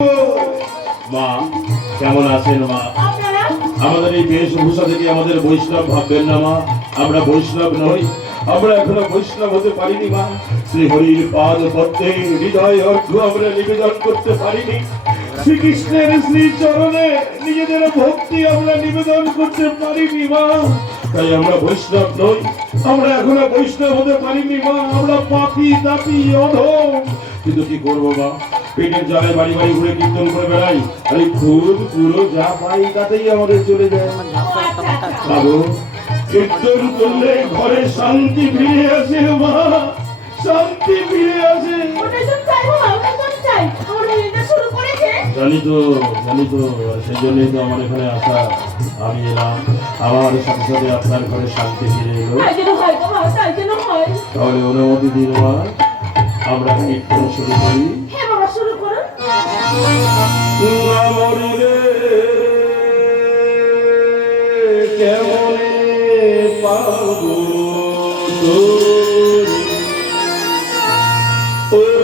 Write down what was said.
মা কেমন আছেন মা? আমাদের এই বেশভূষা থেকে আমাদের বৈষ্ণব ভাববেন না মা। আমরা বৈষ্ণব নই, আমরা এখনো বৈষ্ণব হতে পারিনি মা। শ্রী হরির পাদ পদ্মে হৃদয় অর্ঘ্য আমরা নিবেদন করতে পারিনি। শ্রীকৃষ্ণের শ্রী চরণে নিজেদের ভক্তি আমরা নিবেদন করতে পারিনি মা। তাই আমরা বৈষ্ণব নই, আমরা এখনো বৈষ্ণব হতে পারিনি মা। আমরা পাপী তাপী অধম। কিন্তু কি করবো মা, পেটের জ্বালায় বাড়ি বাড়ি ঘুরে কীর্তন করে বেড়াই, আর এই খুদ পুরো যা পাই তাতেই আমাদের চলে যায়। বাবু, কীর্তন করলে ঘরে শান্তি ফিরে আসে মা, শান্তি ফিরে আসে। জানি তো সেই জন্যই তো আমার এখানে আসা। আমি এলাম, আমার সাথে সাথে আপনার ঘরে শান্তি ফিরে এলো। তাহলে অনুমতি দিন মা, আমরা কীর্তন শুরু করি। মরিলে কেমনে পাবো ও